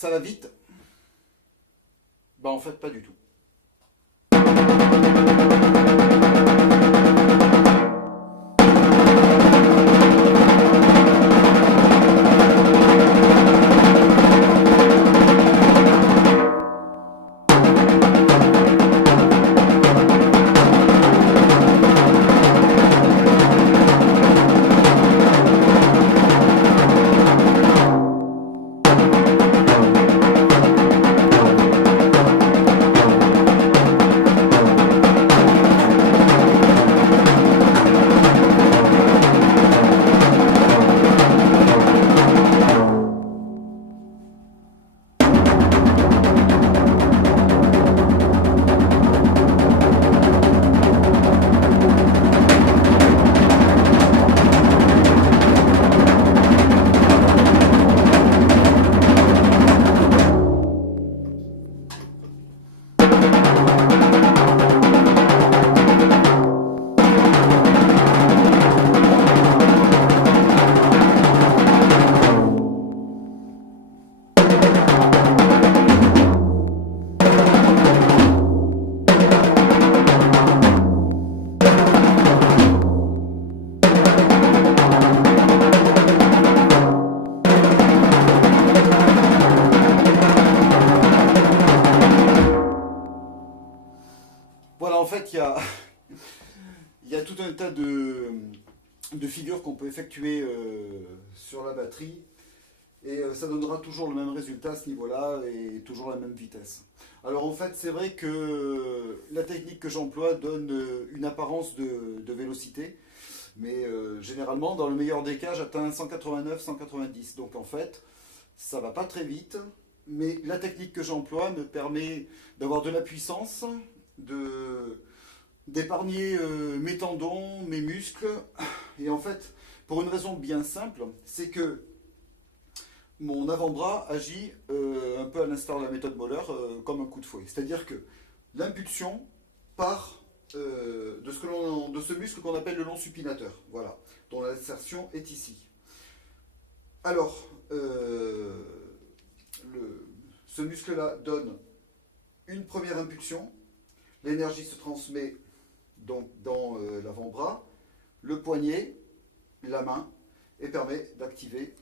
Ça va vite? Bah en fait pas du tout. Voilà, en fait, il y a tout un tas de figures qu'on peut effectuer sur la batterie et ça donnera toujours le même résultat à ce niveau-là et toujours la même vitesse. Alors en fait, c'est vrai que la technique que j'emploie donne une apparence de vélocité, mais généralement, dans le meilleur des cas, j'atteins 189, 190. Donc en fait, ça va pas très vite, mais la technique que j'emploie me permet d'avoir de la puissance, de d'épargner mes tendons, mes muscles. Et en fait, pour une raison bien simple, c'est que mon avant-bras agit un peu à l'instar de la méthode Moller, comme un coup de fouet. C'est-à-dire que l'impulsion part de ce muscle qu'on appelle le long supinateur, voilà, dont l'insertion est ici. Alors, ce muscle-là donne une première impulsion, l'énergie se transmet donc dans l'avant-bras, le poignet, la main, et permet d'activer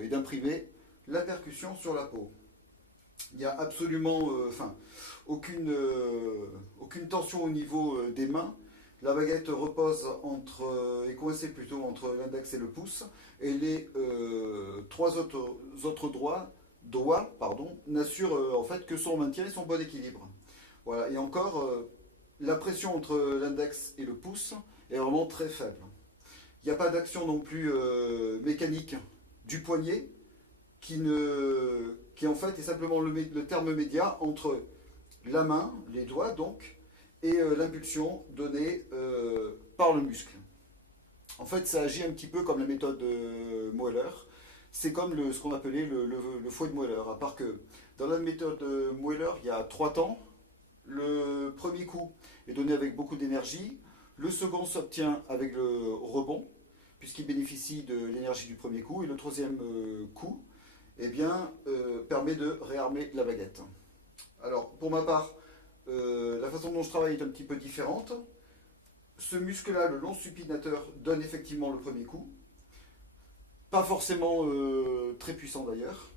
et d'imprimer la percussion sur la peau. Il n'y a absolument aucune tension au niveau des mains. La baguette repose est coincée plutôt entre l'index et le pouce, et les trois autres doigts n'assurent en fait que son maintien et son bon équilibre. Voilà. Et encore, la pression entre l'index et le pouce est vraiment très faible. Il n'y a pas d'action non plus mécanique du poignet qui en fait est simplement le terme média entre la main, les doigts donc, et l'impulsion donnée par le muscle. En fait, ça agit un petit peu comme la méthode Moeller. C'est comme ce qu'on appelait le fouet de Moeller, à part que dans la méthode Moeller, il y a 3 temps. Le premier coup est donné avec beaucoup d'énergie. Le second s'obtient avec le rebond, puisqu'il bénéficie de l'énergie du premier coup. Et le troisième coup permet de réarmer la baguette. Alors, pour ma part, la façon dont je travaille est un petit peu différente. Ce muscle-là, le long supinateur, donne effectivement le premier coup. Pas forcément très puissant d'ailleurs.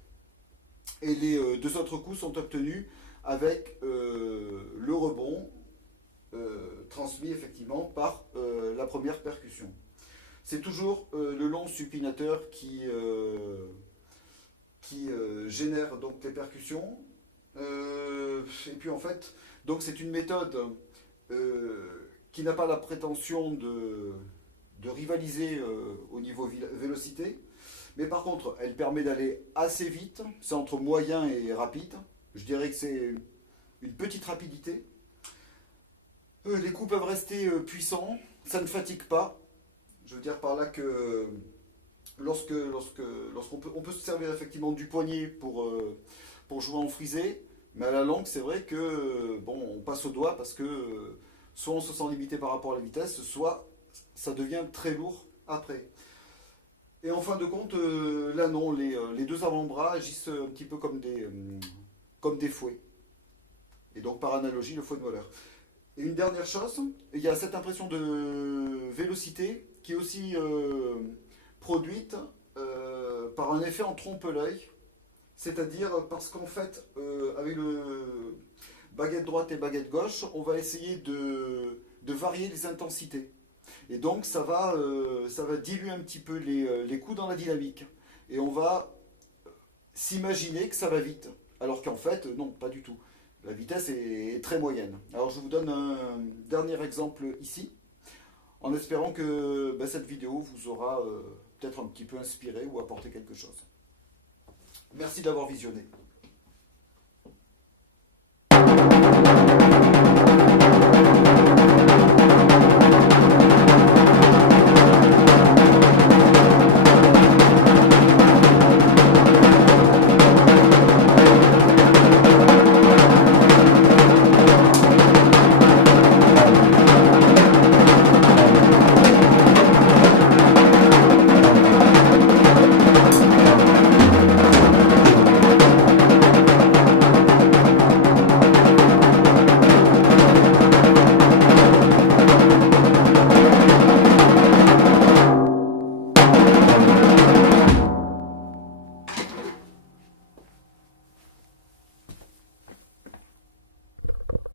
Et les deux autres coups sont obtenus avec le rebond transmis effectivement par la première percussion. C'est toujours le long supinateur qui génère donc les percussions. Et puis en fait, donc c'est une méthode qui n'a pas la prétention de rivaliser au niveau vélocité, mais par contre, elle permet d'aller assez vite. C'est entre moyen et rapide. Je dirais que c'est une petite rapidité. Les coups peuvent rester puissants, ça ne fatigue pas. Je veux dire par là que lorsqu'on peut se servir effectivement du poignet pour jouer en frisé, mais à la longue, c'est vrai que on passe au doigt parce que soit on se sent limité par rapport à la vitesse, soit ça devient très lourd après. Et en fin de compte, là non, les deux avant-bras agissent un petit peu comme des fouets. Et donc par analogie, le fouet de Moller. Et une dernière chose, il y a cette impression de vélocité qui est aussi produite par un effet en trompe-l'œil. C'est-à-dire parce qu'en fait, avec le baguette droite et baguette gauche, on va essayer de varier les intensités. Et donc ça va diluer un petit peu les coups dans la dynamique. Et on va s'imaginer que ça va vite. Alors qu'en fait, non, pas du tout. La vitesse est très moyenne. Alors je vous donne un dernier exemple ici, en espérant que cette vidéo vous aura peut-être un petit peu inspiré ou apporté quelque chose. Merci d'avoir visionné.